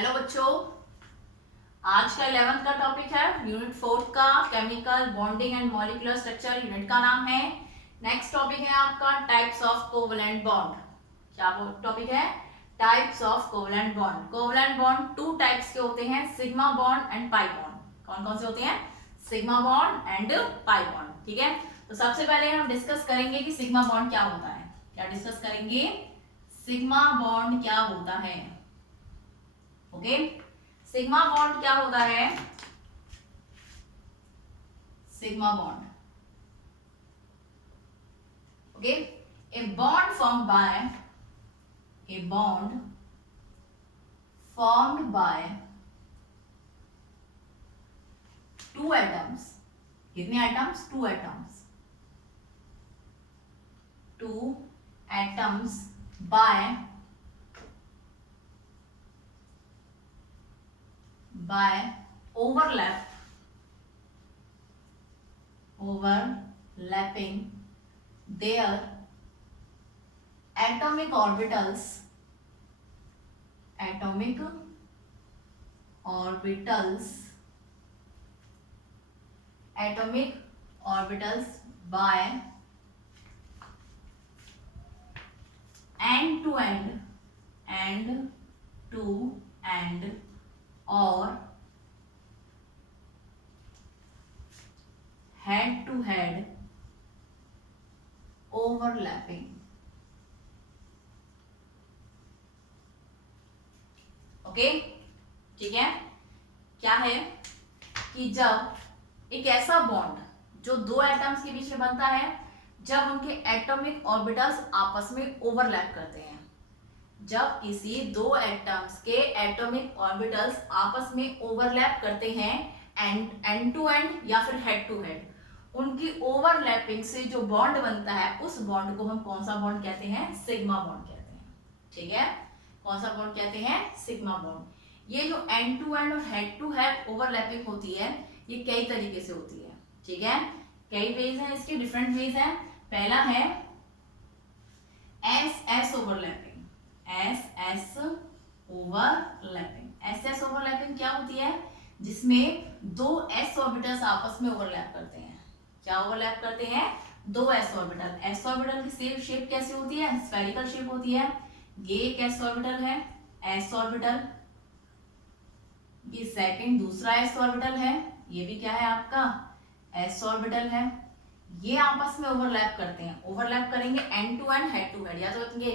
Hello बच्चों, आज का 11th का टॉपिक है यूनिट 4 का chemical bonding and molecular structure. Unit का नाम है। नेक्स्ट टॉपिक है आपका टाइप्स ऑफ कोवलेंट बॉन्ड। क्या टॉपिक है? Types of covalent bond. Covalent bond two types के होते हैं, sigma bond and pi bond. कौन कौन से होते हैं? Sigma bond and pi bond. ठीक है, तो सबसे पहले हम डिस्कस करेंगे कि सिग्मा बॉन्ड क्या होता है। क्या डिस्कस करेंगे? सिग्मा बॉन्ड क्या होता है। ओके, सिग्मा बॉन्ड क्या होता है? Sigma bond, okay, a bond formed by two atoms. कितने atoms? Two atoms. Two atoms by overlapping their atomic orbitals by end to end or head to head overlapping। Okay, ठीक है। क्या है कि जब एक ऐसा बॉन्ड जो दो एटम्स के बीच में बनता है, जब उनके एटॉमिक ऑर्बिटल्स आपस में ओवरलैप करते हैं, जब किसी दो एटम्स के एटॉमिक ऑर्बिटल्स आपस में ओवरलैप करते हैं एंड टू एंड या फिर हेड टू हेड, उनकी ओवरलैपिंग से जो बॉन्ड बनता है, उस बॉन्ड को हम कौन सा बॉन्ड कहते हैं? सिग्मा बॉन्ड कहते हैं। ठीक है, कौन सा बॉन्ड कहते हैं? Sigma bond. ये जो एंड टू एंड और हेड टू हेड ओवरलैपिंग होती है, ये कई तरीके से होती है। ठीक है, कई वेज हैं इसके, डिफरेंट वेज हैं। पहला है S S overlapping. S S overlapping क्या होती है? जिसमें दो एस ऑर्बिटल्स आपस में ओवरलैप करते हैं। क्या ओवरलैप करते हैं? दो एस ऑर्बिटल। एस ऑर्बिटल की शेप कैसी होती है? स्फेरिकल शेप होती है। ये एक एस ऑर्बिटल है, एस ऑर्बिटल। ये सेकंड दूसरा एस ऑर्बिटल है, ये भी क्या है आपका? एस ऑर्बिटल है। ये आपस में ओवरलैप करते हैं। ओवरलैप करेंगे end to end, head to head, या तो इनके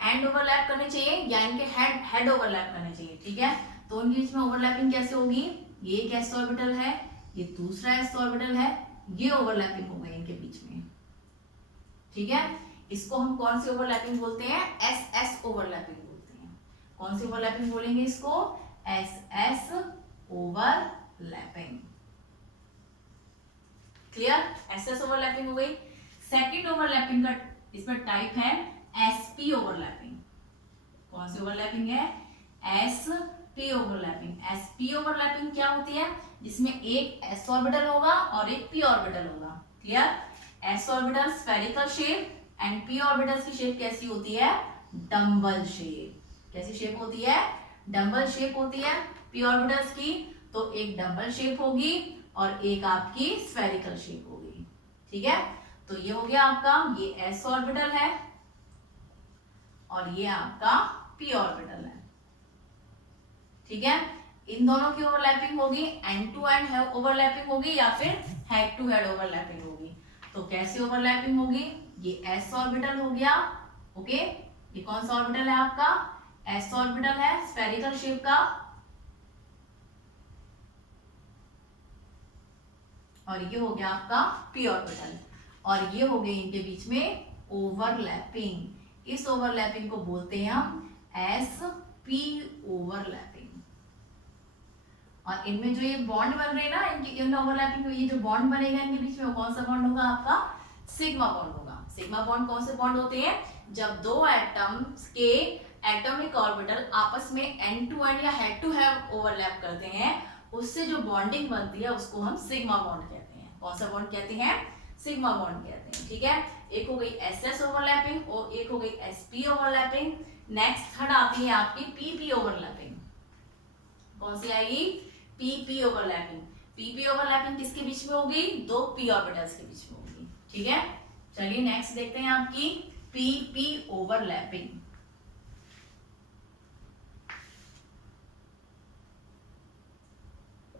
एंड ओवरलैप करने चाहिए या इनके हेड ओवरलैप करने चाहिए। ठीक है, तो उनके बीच में ओवरलैपिंग कैसे होगी? ये एक एस ऑर्बिटल है, ये दूसरा एस ऑर्बिटल है, ये ओवरलैपिंग हो गई इनके बीच में। ठीक है, इसको हम कौन सी ओवरलैपिंग बोलते हैं? एस एस ओवरलैपिंग बोलते हैं। कौन सी ओवरलैपिंग बोलेंगे इसको? S S overlapping. Clear? S S overlapping हो गई। सेकंड ओवरलैपिंग का इसमें टाइप है एसपी ओवरलैपिंग। कौन सी ओवरलैपिंग है? SP overlapping. एसपी ओवरलैपिंग क्या होती है? जिसमें एक एस ऑर्बिटल होगा और एक पी ऑर्बिटल होगा। Clear? S orbital spherical shape and P orbitals की शेप कैसी होती है? Dumbbell shape. कैसी शेप होती है? डंबल शेप होती है पी ऑर्बिटल्स की। तो एक डंबल शेप होगी और एक आपकी स्फेरिकल शेप होगी। ठीक है, तो ये हो गया आपका, ये एस ऑर्बिटल है और ये आपका पी ऑर्बिटल है। ठीक है, इन दोनों की ओवरलैपिंग होगी, एंड टू एंड ओवरलैपिंग होगी या फिर हेड टू हेड ओवरलैपिंग होगी। तो कैसी ओवरलैपिंग होगी? ये एस ऑर्बिटल हो गया। ओके, ये कौन सा ऑर्बिटल है आपका? एस ऑर्बिटल है स्फेरिकल शेप का, और ये हो गया आपका पी ऑर्बिटल, और ये हो गई इनके बीच में ओवरलैपिंग। इस ओवरलैपिंग को बोलते हैं हम एस पी ओवरलैपिंग। और इनमें जो ये बॉन्ड बन रहे हैं ना, इन ओवरलैपिंग में ये जो बॉन्ड बनेगा इनके बीच में, वो कौन सा बॉन्ड होगा आपका? सिग्मा बॉन्ड होगा। सिग्मा बॉन्ड कौन से बॉन्ड होते हैं? जब दो एटम्स के एटॉमिक ऑर्बिटल आपस में एंड टू एंड या हेड टू हेड ओवरलैप करते हैं, उससे जो बॉन्डिंग बनती है उसको हम सिग्मा बॉन्ड कहते हैं। कौन सा बॉन्ड कहते हैं? सिग्मा बॉन्ड कहते हैं। ठीक है, एक हो गई एस एस ओवरलैपिंग और एक हो गई S P overlapping. Next third आती है आपकी पी पी ओवरलैपिंग। कौन सी आएगी, पीपी ओवरलैपिंग। पीपी ओवरलैपिंग किसके बीच में होगी, दो पी ऑर्बिटल्स के बीच में होगी। ठीक है, चलिए नेक्स्ट देखते हैं आपकी PP overlapping.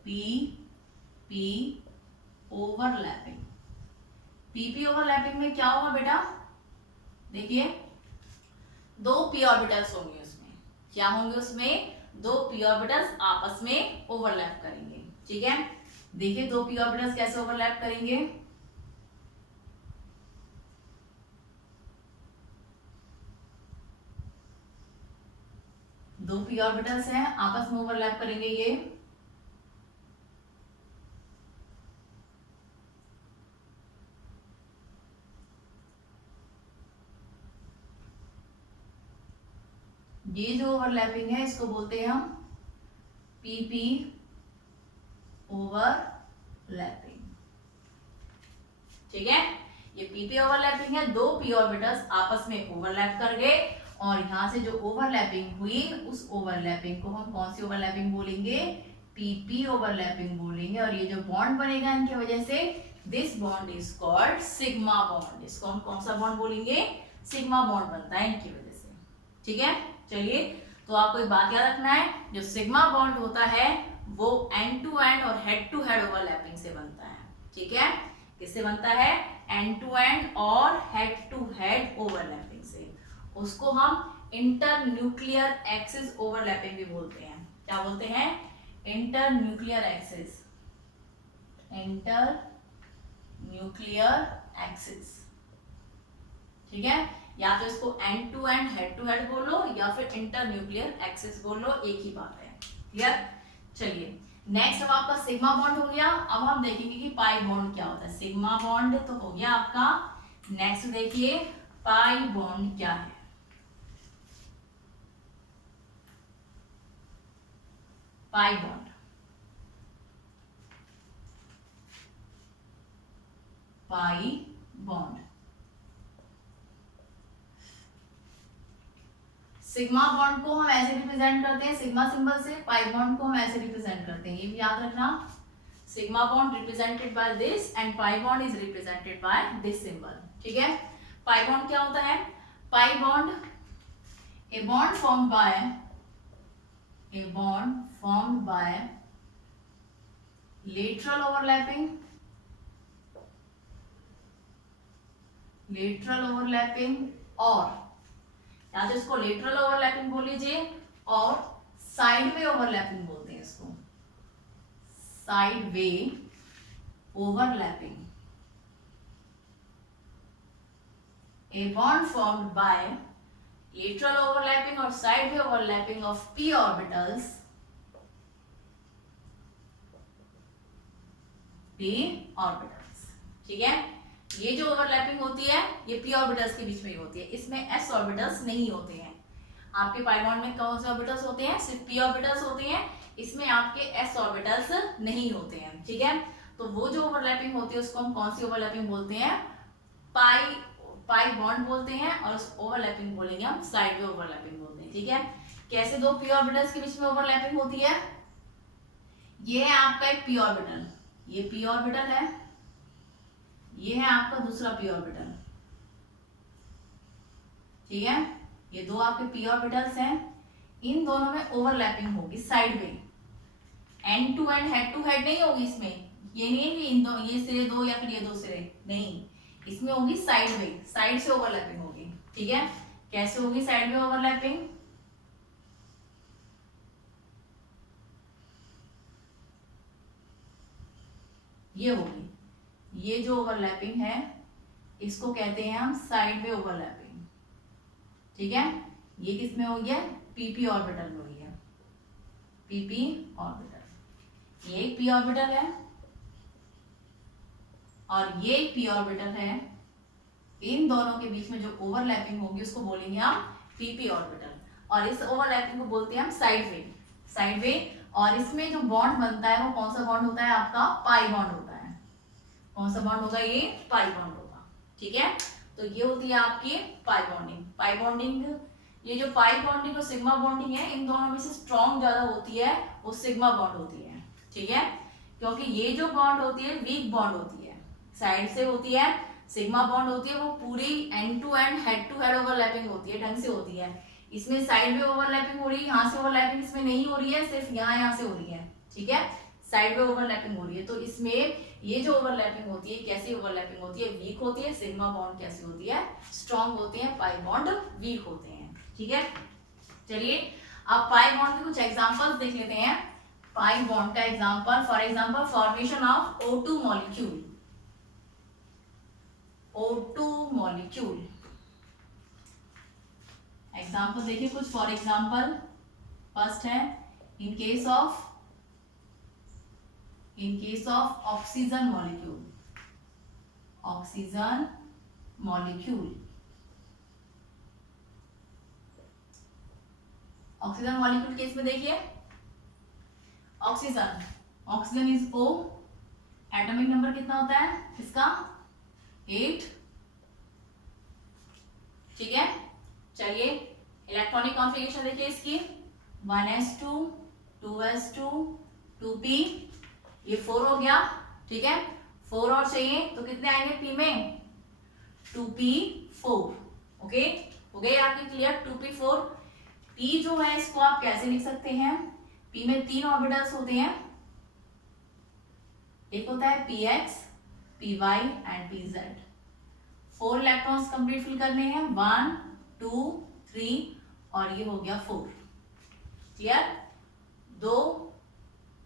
PP overlapping, PP overlapping में क्या होगा बेटा, देखिए दो पी ऑर्बिटल्स होंगे उसमें, क्या होंगे उसमें, दो पी ऑर्बिटल्स आपस में ओवरलैप करेंगे। ठीक है, देखिए दो पी ऑर्बिटल्स कैसे ओवरलैप करेंगे, दो पी ऑर्बिटल्स हैं आपस में ओवरलैप करेंगे ये जो ओवरलैपिंग है इसको बोलते हैं हम पीपी ओवरलैपिंग। ठीक है, ये पीपी ओवरलैपिंग है, दो पी ऑर्बिटल्स आपस में ओवरलैप कर गए और यहां से जो ओवरलैपिंग हुई उस ओवरलैपिंग को हम कौन सी ओवरलैपिंग बोलेंगे, पीपी ओवरलैपिंग बोलेंगे। और ये जो बॉन्ड बनेगा इनकी वजह से, this bond is called sigma bond. इसको हम कौन सा बॉन्ड बोलेंगे, सिग्मा बॉन्ड बनता है इनकी वजह से। ठीक है, चलिए तो आपको एक बात याद रखना है, जो सिग्मा बॉन्ड होता है वो एंड टू एंड और हेड टू हेड ओवरलैपिंग से बनता है। ठीक है, किससे बनता है, एंड टू एंड और हेड टू हेड ओवरलैपिंग से। उसको हम इंटर न्यूक्लियर एक्सिस ओवरलैपिंग भी बोलते हैं। क्या बोलते हैं, inter nuclear axis, inter nuclear axis. ठीक है, या तो इसको end to end head to head बोलो या फिर इंटर न्यूक्लियर एक्सिस बोलो, एक ही बात है। क्लियर, चलिए नेक्स्ट अब आपका सिग्मा बॉन्ड हो गया। अब हम देखेंगे कि पाई बॉन्ड क्या होता है। सिग्मा बॉन्ड तो हो गया आपका, नेक्स्ट देखिए पाई बॉन्ड क्या है। Pi bond, pi bond, sigma bond को हम ऐसे रिप्रेजेंट करते हैं सिग्मा सिंबल से, पाई बॉन्ड को हम ऐसे रिप्रेजेंट करते हैं, ये भी याद रखना। Sigma bond represented by this and pi bond is represented by this symbol. ठीक है, पाई बॉन्ड क्या होता है, pi bond A bond formed bye, A bond formed by lateral overlapping, lateral overlapping और या तो इसको लेटरल ओवरलैपिंग बोल लीजिए और साइड वे ओवरलैपिंग बोलते हैं इसको, side way overlapping. A bond formed by lateral overlapping और side way overlapping of p orbitals, p orbitals. ठीक है, ये जो ओवरलैपिंग होती है ये p ऑर्बिटल्स के बीच में ही होती है, इसमें s ऑर्बिटल्स नहीं होते हैं। आपके पाई बॉन्ड में कौन से ऑर्बिटल्स होते हैं, सिर्फ p ऑर्बिटल्स होते हैं, इसमें आपके s ऑर्बिटल्स नहीं होते हैं। ठीक है, तो वो जो ओवरलैपिंग होती है उसको हम कौन सी ओवरलैपिंग बोलते हैं, पाई बॉन्ड बोलते हैं, और उस ओवरलैपिंग बोलेंगे हम साइड वे ओवरलैपिंग बोलते हैं। ठीक है, कैसे दो p ऑर्बिटल्स के बीच में ओवरलैपिंग होती है, ये है आपका एक p ऑर्बिटल, ये p ऑर्बिटल है, ये है आपका दूसरा p ऑर्बिटल। ठीक है, ये दो आपके p ऑर्बिटल्स हैं, इन दोनों में ओवरलैपिंग होगी sideways, end to end head to head नहीं होगी इसमें। ये नहीं है कि इन दो, ये सिरे दो या फिर ये दो सिरे, नहीं, इसमें होगी साइड वे, साइड से ओवरलैपिंग होगी। ठीक है, कैसे होगी साइड वे ओवरलैपिंग, ये होगी, ये जो ओवरलैपिंग है इसको कहते हैं हम साइड वे ओवरलैपिंग। ठीक है, ये किस में हो गया, पीपी ऑर्बिटल में हो गया, पीपी ऑर्बिटल। ये एक पी ऑर्बिटल है और ये एक पी ऑर्बिटल है, इन दोनों के बीच में जो ओवरलैपिंग होगी उसको बोलेंगे हम पीपी ऑर्बिटल, और इस ओवरलैपिंग को बोलते हैं हम साइड वे, साइड वे। और इसमें जो बॉन्ड बनता है वो कौन सा बॉन्ड होता है, आपका पाई बॉन्ड होता है। कौन सा बॉन्ड होगा, ये पाई बॉन्ड होगा। ठीक है, तो ये होती है आपकी पाई बॉन्डिंग। पाई बॉन्डिंग ये जो पाई बॉन्डिंग और सिग्मा बॉन्डिंग है, इन दोनों में से स्ट्रॉन्ग ज्यादा होती है वो सिग्मा बॉन्ड होती है, ठीक है, क्योंकि ये जो बॉन्ड होती है वीक बॉन्ड होती है, साइड से होती है, सिग्मा बॉन्ड होती है वो पूरी end to end head to head overlapping होती है, ढंग से होती है। इसमें साइड में ओवरलैपिंग हो रही है, यहाँ से ओवरलैपिंग इसमें नहीं हो रही है, सिर्फ यहाँ से हो रही है, ठीक है, साइड में ओवरलैपिंग हो रही है। तो इसमें ये जो ओवरलैपिंग होती है कैसी ओवरलैपिंग होती है, वीक होती है। सिग्मा बॉन्ड कैसी होती है, स्ट्रॉन्ग होते हैं। पाई बॉन्ड वीक होते हैं, ठीक है। चलिए अब पाई बॉन्ड के कुछ एग्जांपल्स देख लेते हैं। पाई बॉन्ड का example, for example formation of O2 molecule, O2 molecule example देखिए कुछ। फॉर एग्जांपल फर्स्ट है in case of oxygen molecule, oxygen molecule, oxygen molecule case में देखिए oxygen is O, atomic number कितना होता है इसका 8, ठीक है। चलिए इलेक्ट्रॉनिक कॉन्फ़िगरेशन देखिए इसकी 1s2 2s2 2p, ये 4 हो गया, ठीक है। 4 और चाहिए तो कितने आएंगे p में 2p4, ओके, हो गए आपके क्लियर 2p4। p जो है इसको आप कैसे लिख सकते हैं, p में 3 ऑर्बिटल्स होते हैं, एक होता है px py and pz। 4 electrons complete fill करने हैं, 1 2 3 और ये हो गया 4, क्लियर। 2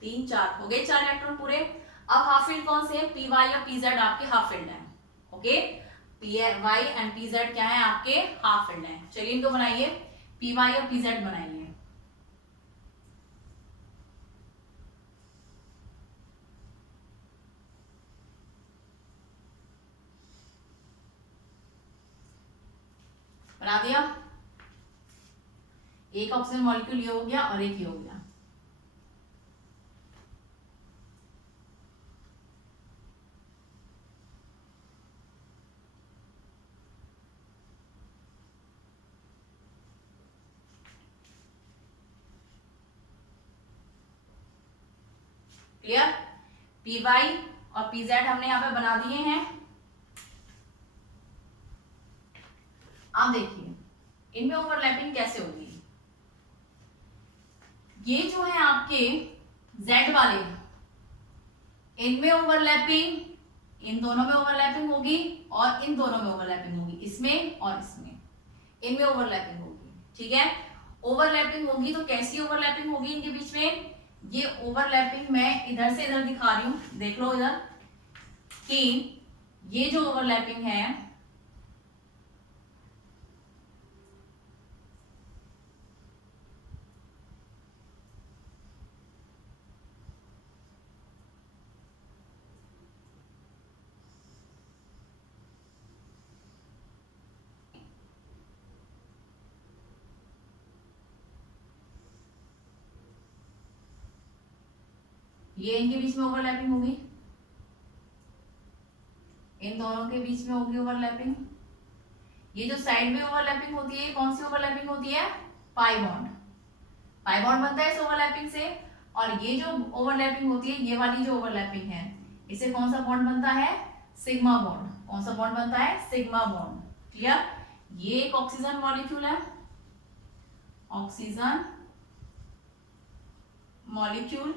3 4 हो गए 4 इलेक्ट्रॉन पूरे। अब हाफ फील्ड कौन से है, py या pz आपके हाफ फील्ड है, ओके, py एंड pz क्या है आपके हाफ फील्ड है। चलिए इनको बनाइए, py और pz बनाइए। बना दिया, एक ऑक्सीजन मॉलिक्यूल ये हो गया और एक ये हो गया। क्लियर, py और pz हमने यहाँ पे बना दिए हैं। अब देखिए इनमें ओवरलैपिंग कैसे होगी, ये जो है आपके Z वाले, इनमें ओवरलैपिंग, इन दोनों में ओवरलैपिंग होगी और इन दोनों में ओवरलैपिंग होगी, इसमें और इसमें, इनमें ओवरलैपिंग होगी, ठीक है। ओवरलैपिंग होगी तो कैसी ओवरलैपिंग होगी इनके बीच में, ये ओवरलैपिंग मैं इधर से इधर दिखा रही हूं, देख लो इधर कि ये जो ओवरलैपिंग है ये इनके बीच में ओवरलैपिंग होगी, इन दोनों के बीच में होगी ओवरलैपिंग। ये जो साइड में ओवरलैपिंग होती है कौन सी ओवरलैपिंग होती है, पाई बॉन्ड, पाई बॉन्ड बनता है इस ओवरलैपिंग से। और ये जो ओवरलैपिंग होती है, ये वाली जो ओवरलैपिंग है, इससे कौन सा बॉन्ड बनता है, सिग्मा बॉन्ड। कौन सा बॉन्ड बनता है, सिग्मा बॉन्ड, क्लियर। ये एक ऑक्सीजन मॉलिक्यूल है, ऑक्सीजन मॉलिक्यूल,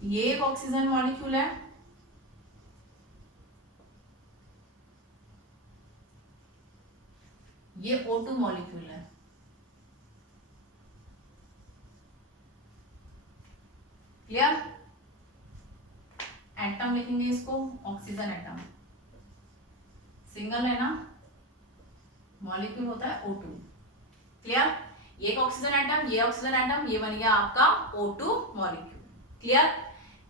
ये एक ऑक्सीजन मॉलिक्यूल है, ये O2 मॉलिक्यूल है, क्लियर। एटम लिखेंगे इसको, ऑक्सीजन एटम, सिंगल है ना, मॉलिक्यूल होता है O2, क्लियर। ये एक ऑक्सीजन एटम, ये ऑक्सीजन एटम, ये बन गया आपका O2 मॉलिक्यूल, क्लियर।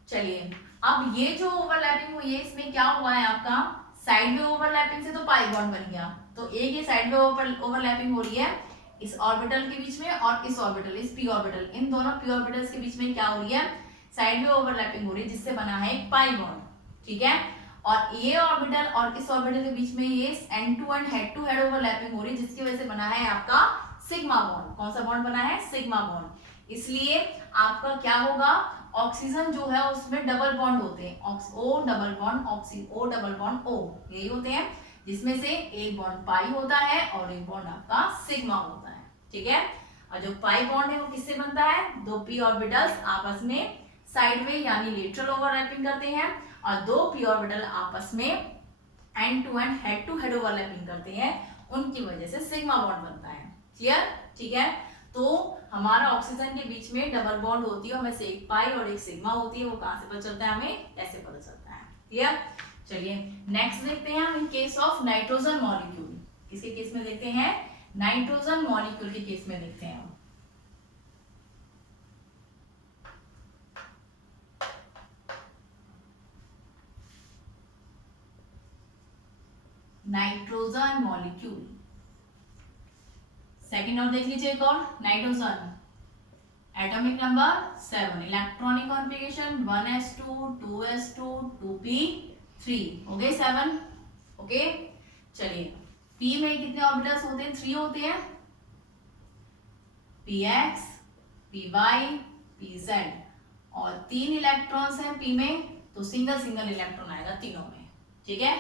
चलिए अब ये जो ओवरलैपिंग हुई है इसमें क्या हुआ है आपका, साइड में ओवरलैपिंग से तो पाई बॉन्ड बन गया, तो एक ये साइड में ओवरलैपिंग हो रही है इस ऑर्बिटल के बीच में और इस ऑर्बिटल, इस p ऑर्बिटल, इन दोनों p ऑर्बिटल्स के बीच में क्या हो रही है, साइड में ओवरलैपिंग हो रही है जिससे बना है एक पाई बॉन्ड, ठीक है। और ये ऑर्बिटल और इस ऑर्बिटल के बीच में ये end to end head overlapping हो रही है जिसकी वजह से बना है आपका सिग्मा बॉन्ड। कौन सा बॉन्ड बना है? Sigma bond. इसलिए आपका क्या होगा, ऑक्सीजन जो है उसमें डबल बॉन्ड होते हैं, O double bond O double bond O, यही होते हैं, जिसमें से एक बॉन्ड पाई होता है और एक बॉन्ड आपका सिग्मा होता है। ठीक है, और जो पाई बॉन्ड है वो किससे बनता है? दो p ऑर्बिटल्स आपस में साइडवे यानी लेटरल ओवरलैपिंग करते हैं, और दो p ऑर्बिटल आपस में एंड टू हेड ओवरलैपिंग करते हैं, उनकी वजह से सिग्मा बॉन्ड बनता है। क्लियर? ठीक है, तो हमारा ऑक्सीजन के बीच में डबल बॉन्ड होती है, हमें से एक पाई और एक सिग्मा होती है, वो कहां से पता चलता है? हमें ऐसे पता चलता है। क्लियर? चलिए नेक्स्ट देखते हैं हम in case of nitrogen molecule. किसके केस में देखते हैं? नाइट्रोजन मॉलिक्यूल के केस में देखते हैं हम। नाइट्रोजन मॉलिक्यूल सेकेंड और देख लीजिए एक और। Nitrogen atomic number 7, electronic configuration 1s2 2s2 2p3, हो गए 7। ओके, चलिए p में कितने ऑर्बिटल्स होते हैं? 3 होते हैं, px py pz, और 3 इलेक्ट्रॉन्स हैं p में, तो सिंगल सिंगल इलेक्ट्रॉन आएगा तीनों में। ठीक है,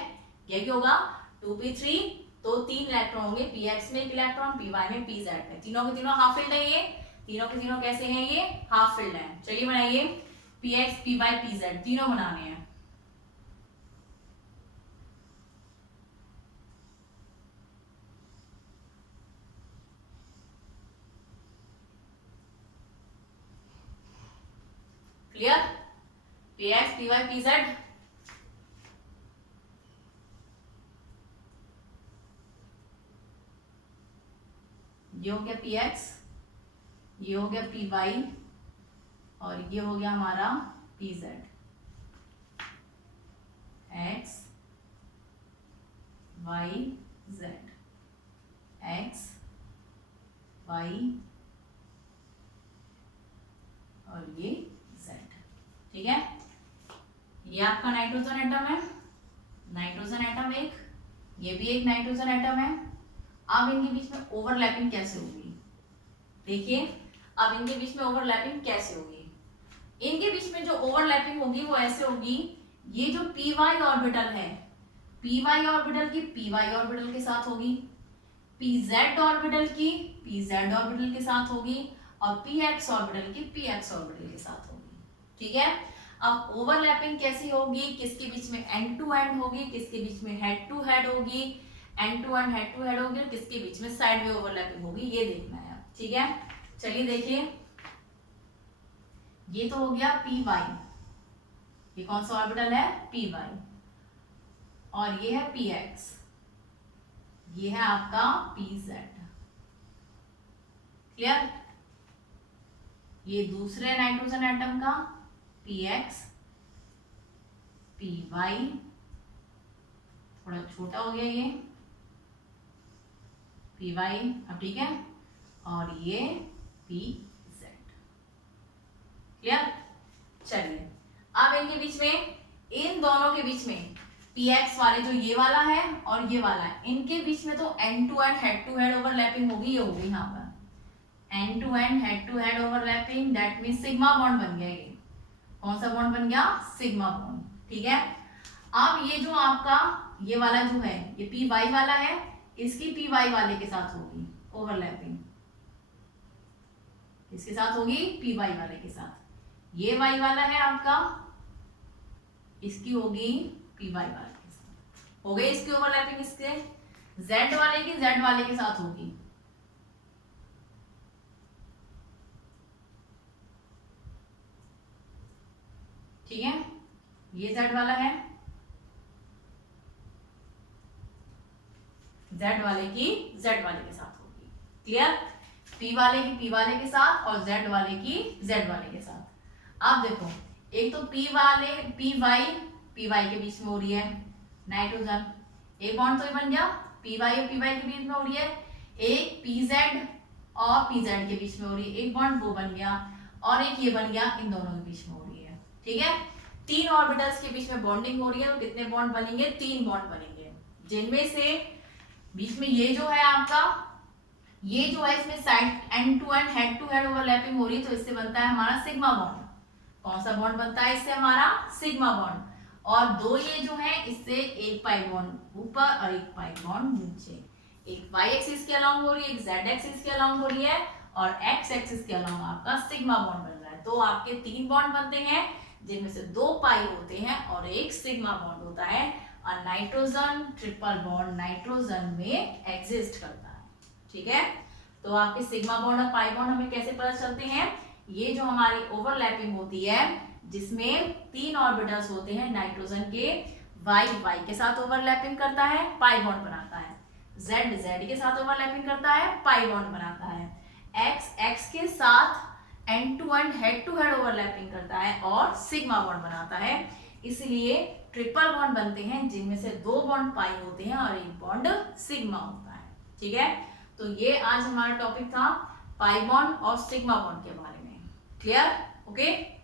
ये क्या होगा? 2p3, तो 3 इलेक्ट्रॉन होंगे, px में 1 इलेक्ट्रॉन, py में pz में, तीनों के तीनों हाफ फिल्ड है। ये तीनों के तीनों कैसे हैं? ये हाफ फिल्ड है। चलिए बनाइए, px py pz तीनों बनाने हैं। क्लियर? px py pz, ये हो गया px, ये हो गया py, और ये हो गया हमारा pz। x y z, x y और ये z। ठीक है, ये आपका नाइट्रोजन एटम है, नाइट्रोजन एटम एक, ये भी एक नाइट्रोजन एटम है। अब इनके बीच में ओवरलैपिंग कैसे होगी? देखिए, अब इनके बीच में ओवरलैपिंग कैसे होगी? इनके बीच में जो ओवरलैपिंग होगी वो ऐसे होगी, ये जो py ऑर्बिटल है, py ऑर्बिटल की py ऑर्बिटल के साथ होगी, pz ऑर्बिटल की pz ऑर्बिटल के साथ होगी, और px ऑर्बिटल की px ऑर्बिटल के साथ होगी। ठीक है, अब ओवरलैपिंग कैसी होगी? किसके बीच में एंड टू एंड होगी, किसके बीच में हेड टू हेड होगी, end to end head to head होगी, और किसके बीच में साइड वे ओवरलैपिंग होगी, ये देखना है। ठीक है, चलिए देखिए, ये तो हो गया py, ये कौन सा ऑर्बिटल है? py, और ये है px, ये है आपका pz। क्लियर? ये दूसरे नाइट्रोजन एटम का px py, थोड़ा छोटा हो गया ये py, अब ठीक है, और ये pz। क्लियर? चलिए, अब इनके बीच में, इन दोनों के बीच में px वाले जो ये वाला है और ये वाला है, इनके बीच में तो end to end head to head overlapping होगी, ये होगी यहाँ पर end to end head to head overlapping, that mean sigma bond बन गया। ये कौन सा बॉन्ड बन गया? Sigma bond. ठीक है, अब ये जो आपका ये वाला जो है, ये py वाला है, इसकी py वाले के साथ होगी ओवरलैपिंग, इसके साथ होगी py वाले के साथ। ये y वाला है आपका, इसकी होगी py वाले के साथ, हो गई इसकी ओवरलैपिंग। इसके z वाले की z वाले के साथ होगी। ठीक है, ये z वाला है, z वाले की z वाले के साथ होगी। क्लियर? p वाले की p वाले के साथ और z वाले की z वाले के साथ। अब देखो, एक तो p वाले py के बीच में हो रही है नाइट्रोजन, एक बॉन्ड तो ये बन गया, py और py के बीच में हो रही है, एक pz और pz के बीच में हो रही है, एक बॉन्ड वो बन गया, और एक ये बन गया, इन दोनों के बीच में हो रही है। ठीक है, 3 ऑर्बिटल्स के बीच में बॉन्डिंग हो रही है, और कितने बॉन्ड बनेंगे? 3 बॉन्ड बनेंगे, जिनमें से बीच में ये जो है आपका ये जो है इसमें side end to end head to head overlapping हो रही है, तो इससे बनता है हमारा सिग्मा बॉन्ड। कौन सा बॉन्ड बनता है इससे? हमारा सिग्मा बॉन्ड। और दो ये जो है इससे एक पाई बॉन्ड ऊपर और एक पाई बॉन्ड नीचे, एक वाई एक्सिस के अलोंग हो रही है, एक जेड एक्सिस के अलोंग हो रही है, और एक्स एक्सिस के अलोंग आपका सिग्मा बॉन्ड बन रहा है। तो आपके 3 बॉन्ड बनते हैं जिनमें से 2 पाई होते हैं और एक सिग्मा बॉन्ड होता है। और नाइट्रोजन ट्रिपल बॉन्ड नाइट्रोजन में एग्जिस्ट करता है। ठीक है, तो आपके सिग्मा बॉन्ड और पाई बॉन्ड हमें कैसे पता चलते हैं? ये जो हमारी ओवरलैपिंग होती है जिसमें 3 ऑर्बिटल्स होते हैं नाइट्रोजन के, वाई वाई के साथ ओवरलैपिंग करता है, पाई बॉन्ड बनाता है, जेड जेड के साथ ओवरलैपिंग करता है, पाई बॉन्ड बनाता है, एक्स एक्स के साथ end to end head to head overlapping करता है और सिग्मा बॉन्ड बनाता है। इसलिए ट्रिपल बॉन्ड बनते हैं जिनमें से 2 बॉन्ड पाई होते हैं और एक बॉन्ड सिग्मा होता है। ठीक है, तो ये आज हमारा टॉपिक था पाई बॉन्ड और सिग्मा बॉन्ड के बारे में। क्लियर? ओके।